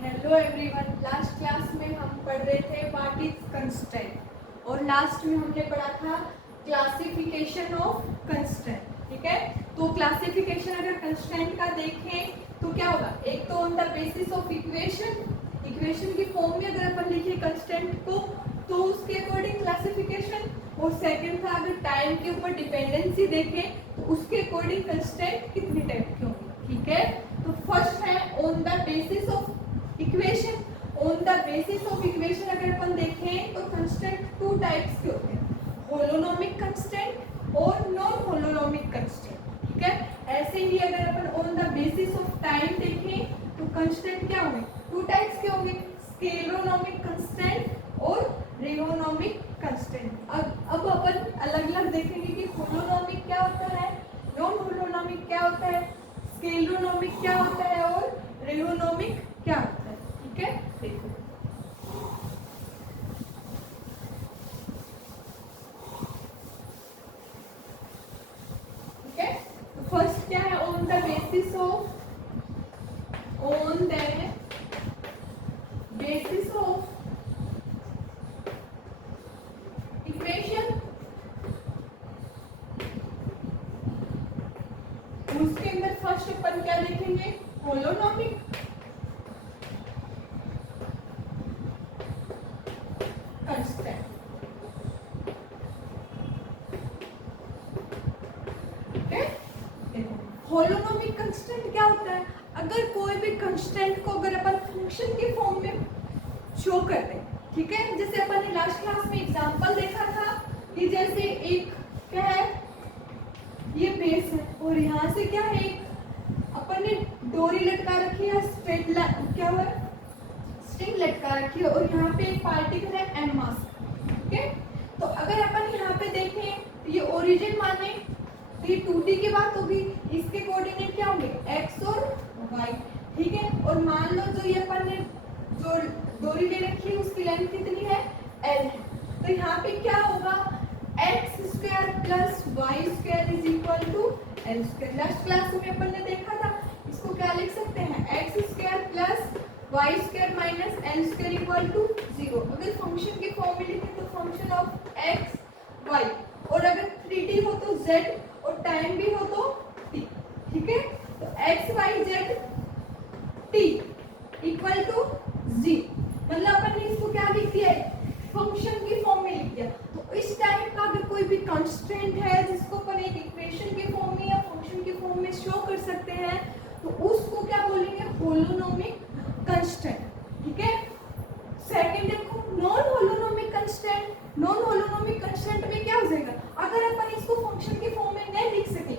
Hello everyone, last class में हम पढ़ रहे थे व्हाट इज कंस्ट्रेंट और लास्ट में हमने पढ़ा था क्लासिफिकेशन ऑफ कंस्ट्रेंट। ठीक है, तो क्लासिफिकेशन अगर कंस्ट्रेंट का देखें तो क्या होगा, एक तो on the basis of equation, equation की फॉर्म में अगर अपन लिखे कंस्ट्रेंट को तो उसके अकॉर्डिंग क्लासिफिकेशन, और सेकंड था अगर टाइम के ऊपर डिपेंडेंसी देखें तो उसके अकॉर्डिंग कंस्ट्रेंट कितनी टाइप की होंगी। ठीक है, तो फर्स्ट है on the basis of equation. On the basis of equation अगर अपन देखें तो कंस्ट्रेंट टू टाइप्स के होते हैं, होलोनोमिक कंस्ट्रेंट और नॉन होलोनोमिक कंस्ट्रेंट। ठीक है, ऐसे ही अगर अपन on the basis of time देखें तो कंस्ट्रेंट क्या होंगे, टू टाइप्स के होंगे, स्केलोनोमिक कंस्ट्रेंट और रेहोनोमिक कंस्ट्रेंट। अब अपन अलग अलग देखेंगे कि होलोनोमिक क्या होता है, नॉन होलोनोमिक क्या होता है, स्केलोनोमिक क्या होता है और रेहोनोमिक क्या होता है। ठीक है, देखो ठीक है, तो फर्स्ट क्या है, on the basis of equation, उसके अंदर फर्स्ट अपन क्या देखेंगे, होलोनोमिक कंस्ट्रेंट। होलोनोमिक कंस्टेंट क्या होता है, अगर कोई भी कंस्टेंट को अगर अपन फंक्शन के फॉर्म में शो कर दें। ठीक है, जैसे अपन ने लास्ट क्लास में एग्जांपल देखा था कि जैसे एक क्या है, ये बेस है और यहाँ से क्या है, एक अपन ने डोरी लटका रखी है, स्ट्रेट लाइन क्या हुआ, स्ट्रिंग लटका रखी है और यहाँ पे एक पार्टिकल है एम मास। ठीक है, तो अगर अपन यहाँ पे देखें तो ये ओरिजिन माने तो ये 2D की बात होगी, इसके कोऑर्डिनेट क्या होंगे, x और y। ठीक है, और मान लो जो ये अपन ने जो डोरी ले रखी है उसकी लेंथ कितनी है, l है, तो यहाँ पे क्या होगा, x square plus Y square is equal to l square. Last class में अपन ने देखा था, इसको क्या लिख सकते हैं, x square plus Y square minus l square equal to 0। अगर फंक्शन की फॉर्म में लिखें तो फंक्शन ऑफ x y, और अगर 3D हो तो z और टाइम भी हो तो t। ठीक है, तो x y z t equal to जी, मतलब अपन ने इसको क्या लिख दिया है, फंक्शन की फॉर्म में लिख दिया। तो इस टाइप का अगर कोई भी कंस्ट्रेंट है जिसको अपन एक इक्वेशन के फॉर्म में या फंक्शन के फॉर्म में शो कर सकते हैं तो उसको क्या बोलेंगे, होलोनोमिक कंस्ट्रेंट। ठीक है, सेकंड देखो non holonomic constraint. Non holonomic constraint में क्या हो जाएगा, अगर अपन इसको फंक्शन के फॉर्म में नहीं लिख सके,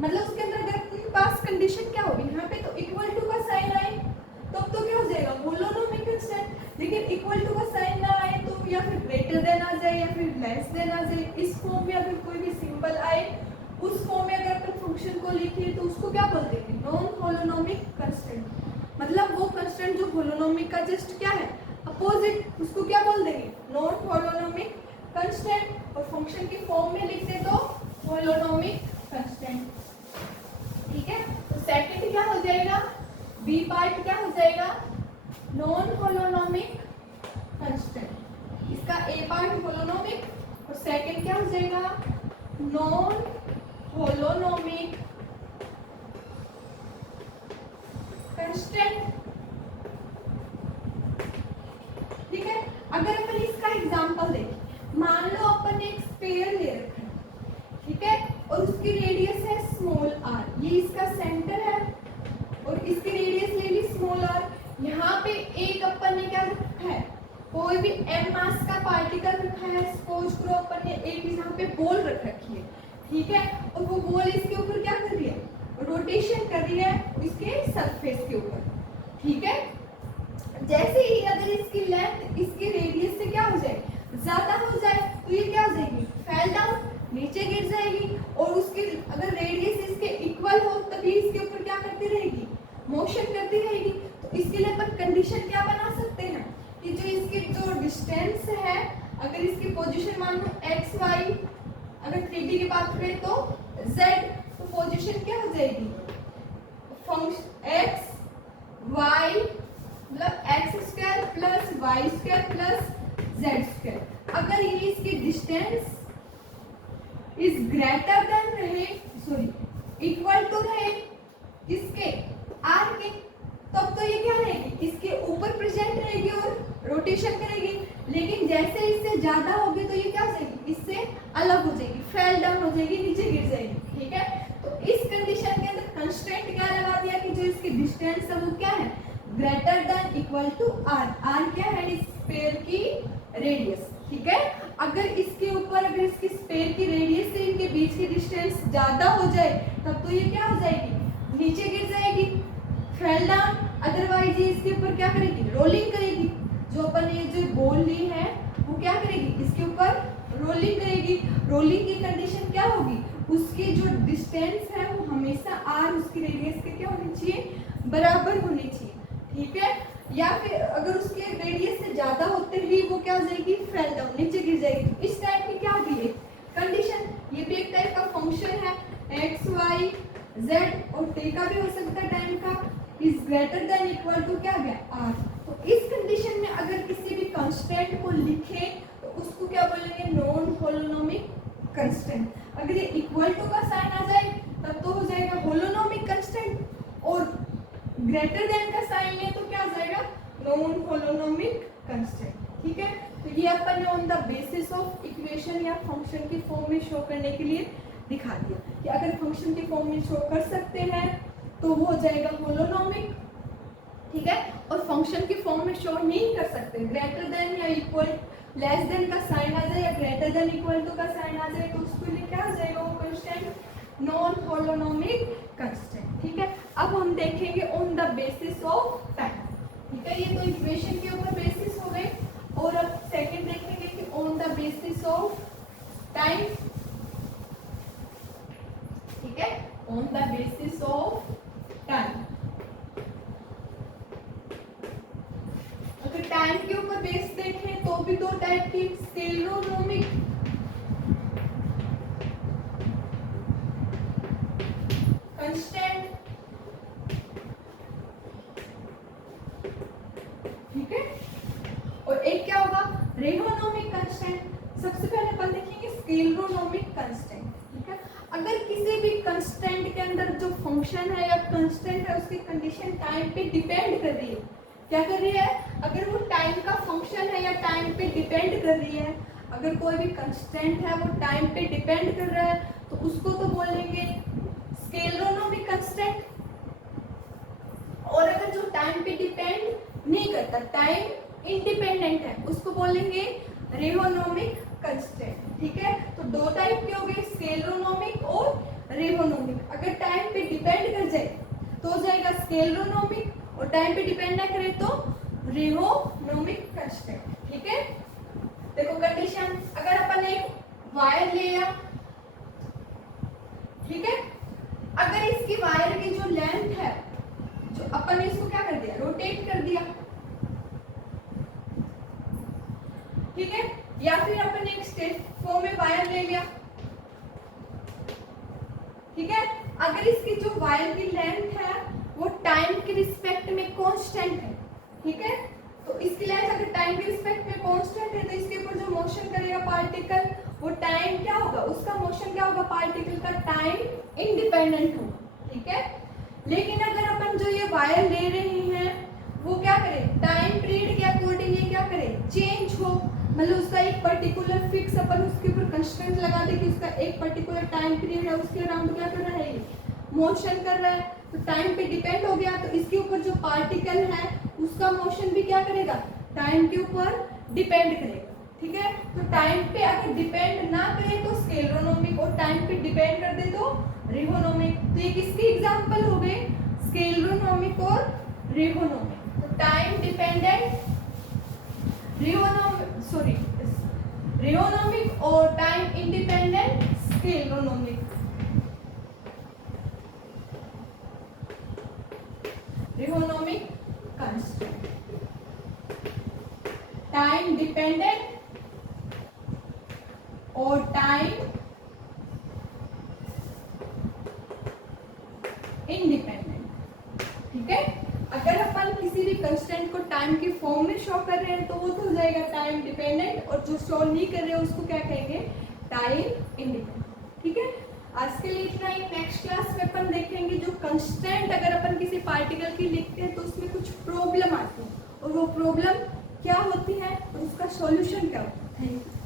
मतलब उसके अंदर अगर आपके पास कंडीशन क्या होगी, यहाँ पे तो इक्वल टू का साइन आए तब तो क्या हो जाएगा, होलोनोमिक कंस्ट्रेंट। लेकिन इक्वल टू का साइन ना आए तो या फिर ग्रेटर देन आ जाए या फिर लेस देन आ जाए, इस फॉर्म में अगर कोई भी सिंबल आए उस फॉर्म में अगर अपन फंक्शन को लिखे तो उसको क्या बोलते हैं, नॉन होलोनोमिक कंस्ट्रेंट। मतलब वो कंस्ट्रेंट जो होलोनोमिक का जस्ट क्या है, अपोजिट, उसको क्या बोल देंगे, नॉन होलोनोमिक कंस्ट्रेंट। और फंक्शन की फॉर्म में लिखते तो होलोनोमिक कंस्ट्रेंट। ठीक है, तो सेकंड क्या हो जाएगा, बी पार्ट क्या हो जाएगा, नॉन होलोनोमिक कंस्ट्रेंट। इसका ए पार्ट होलोनोमिक और सेकंड क्या हो जाएगा, नॉन होलोनोमिक कंस्ट्रेंट। ठीक है, अगर अपन इसका एग्जांपल देखें, मान लो अपन एक स्फीयर ले रखा है, ठीक है, और उसकी रेडियस है स्मॉल r, ये इसका सेंटर है और इसकी रेडियस ले ली स्मॉल r। यहाँ पे एक अपन ने क्या रखा है, कोई भी m मास का पार्टिकल रखा है, सपोज करो अपन ने एक यहाँ पे बॉल रख रखी है। ठीक है, और वो बॉल इसके ऊपर क्या कर रही है, रोटेशन कर रही है इसके सरफेस के ऊपर। ठीक है, जैसे ही अगर इसकी लेंथ इसकी रेडियस से क्या हो जाए, ज्यादा हो जाए तो ये क्या हो जाएगी, फैल डाउन, नीचे गिर जाएगी। और उसकी अगर रेडियस इसके इक्वल हो तभी इसके ऊपर क्या करती रहेगी, मोशन करती रहेगी। तो इसके लिए अपन कंडीशन क्या बना सकते हैं कि जो इसकी जो डिस्टेंस है, अगर इसकी पोजीशन मान लो एक्स वाई, अगर 3D की बात करें तो z, तो पोजीशन क्या हो जाएगी फंक्शन एक्स वाई मतलब X square plus Y square plus Z square, अगर ये इसकी डिस्टेंस इज ग्रेटर देन रहे, सॉरी इक्वल टू रहे किसके, आर के, तब तो ये क्या रहेगी, इसके ऊपर प्रेजेंट रहेगी और रोटेशन करेगी। लेकिन जैसे इससे ज्यादा होगी तो ये क्या हो जाएगी, इससे अलग हो जाएगी, फेल डाउन हो जाएगी, नीचे गिर जाएगी। ठीक है, तो इस कंडीशन के अंदर कंस्ट्रेंट क्या लगा दिया कि जो इसकी डिस्टेंस है वो क्या है, greater than equal to R. R क्या है, इस स्फीयर की रेडियस। ठीक है, अगर इसके ऊपर अगर इसकी स्फीयर की रेडियस से इनके बीच की डिस्टेंस ज्यादा हो जाए तब तो ये क्या हो जाएगी, नीचे गिर जाएगी, फेल डाउन। अदरवाइज ये इसके ऊपर क्या करेगी, रोलिंग करेगी। जो अपन ये जो बॉल ली है वो क्या करेगी, इसके ऊपर रोलिंग करेगी। रोलिंग की कंडीशन क्या होगी, उसकी जो डिस्टेंस है वो हमेशा आर उसकी रेडियस के क्या होनी चाहिए, बराबर होनी चाहिए। ठीक है, या फिर अगर उसके रेडियस से ज्यादा होते ही वो क्या हो जाएगी, फेल डाउन, नीचे गिर जाएगी। इस टाइप की क्या होगी कंडीशन। ये भी एक टाइप का फंक्शन है, एक्स वाई जेड और टी का भी हो सकता है टाइम का, is greater than equal to क्या गया, आर। तो इस कंडीशन में अगर किसी भी कांस्टेंट को लिखे तो उसको क्या बोलेंगे, नॉन होलोनोमिक कांस्टेंट। अगर ये इक्वल टू का साइन आ जाए तब तो हो जाएगा होलोनोमिक कांस्टेंट, और ग्रेटर देन का साइन है तो क्या हो जाएगा, नॉन होलोनोमिक कांस्टेंट। ठीक है, तो ये अपन ने on the basis of equation या फंक्शन की फॉर्म में शो करने के लिए दिखा दिया कि अगर फंक्शन की फॉर्म में शो कर सकते हैं तो वो हो जाएगा होलोनोमिक। ठीक है, और फंक्शन की फॉर्म में शो नहीं कर सकते, ग्रेटर देन या इक्वल लेस देन का साइन आ जाए या ग्रेटर देन इक्वल टू का साइन आ जाए तो उसके लिए क्या हो जाएगा, वो कांस्टेंट नॉन होलोनोमिक कांस्टेंट। ठीक है, अब हम देखेंगे on the basis of time. ठीक है, ये तो इक्वेशन के ऊपर बेसिस हो गए, और अब सेकंड देखेंगे कि on the basis of time. ठीक है, on the basis of time. अगर टाइम के ऊपर बेस देखें तो भी दो टाइप की, स्केलरोनोमिक कांस्टेंट। ठीक है, और एक क्या होगा, रेहोनोमिक कांस्टेंट। सबसे पहले अपन देखेंगे स्केलरोनोमिक कांस्टेंट। ठीक है, अगर किसी भी कांस्टेंट के अंदर जो फंक्शन है या कांस्टेंट है उसकी कंडीशन टाइम पे डिपेंड कर रही है, क्या कर रही है, अगर वो टाइम का फंक्शन है या टाइम पे डिपेंड कर रही है, अगर कोई भी कांस्टेंट है वो टाइम पे डिपेंड कर रहा है तो उसको तो बोलेंगे स्केलरोनोमिक कांस्टेंट। और अगर जो टाइम पे डिपेंड नहीं करता, टाइम इंडिपेंडेंट है, उसको बोलेंगे रेहोनोमिक कांस्टेंट। ठीक है, तो दो टाइप के हो गए, स्केलरोनोमिक और रेहोनोमिक। अगर टाइम पे डिपेंड कर जाए तो हो जाएगा स्केलरोनोमिक, और टाइम पे डिपेंड ना करे तो रेहोनोमिक कांस्टेंट। ठीक है, देखो कंडीशन, अगर अपन एक वायर लिया, ठीक है, अगर इसकी वायर की जो लेंथ है, जो अपन ने इसको क्या कर दिया, रोटेट कर दिया। ठीक है, या फिर अपन एक स्टेप फॉर्म में वायर ले लिया। ठीक है, अगर इसकी जो वायर की लेंथ है वो टाइम के रिस्पेक्ट में कांस्टेंट है। ठीक है, तो इसकी लेंथ अगर टाइम के रिस्पेक्ट में कांस्टेंट है तो इसके ऊपर जो मोशन करेगा पार्टिकल वो टाइम क्या होगा, उसका मोशन क्या होगा, पार्टिकल का टाइम इंडिपेंडेंट होगा। ठीक है, लेकिन अगर अपन जो ये वायर ले रहे हैं वो क्या करे, टाइम पीरियड के अकॉर्डिंग ये क्या करे, चेंज हो, मतलब उसका एक पर्टिकुलर फिक्स अपन उसके ऊपर कंस्ट्रेंट लगा दे कि उसका एक पर्टिकुलर टाइम पीरियड है, उसके अराउंड क्या कर रहा है, मोशन कर रहा है, तो टाइम पे डिपेंड हो गया, तो इसके ऊपर जो पार्टिकल है उसका मोशन भी क्या करेगा, टाइम के ऊपर डिपेंड करेगा। ठीक है, तो टाइम पे अगर डिपेंड ना करे तो स्केलरोनोमिक, और टाइम पे डिपेंड कर दे तो रेहोनोमिक। तो ये किसकी एग्जांपल हो गए, स्केलरोनोमिक और रेहोनोमिक। तो टाइम डिपेंडेंट रेहोनोमिक और time independent scleronomic. Rheonomic constant, time dependent और टाइम इंडिपेंडेंट। ठीक है। अगर अपन किसी भी कंस्टेंट को टाइम की फॉर्म में शो कर रहे हैं तो वो तो हो जाएगा टाइम डिपेंडेंट, और जो शो नहीं कर रहे हैं उसको क्या कहेंगे, टाइम इंडिपेंडेंट। ठीक है, आज के लिए इतना ही। नेक्स्ट क्लास में अपन देखेंगे जो कंस्टेंट अगर अपन किसी पार्टिकल की लिखते हैं तो उसमें कुछ प्रॉब्लम आती है, और वो प्रॉब्लम क्या होती है और उसका सॉल्यूशन क्या होता है। Thank you.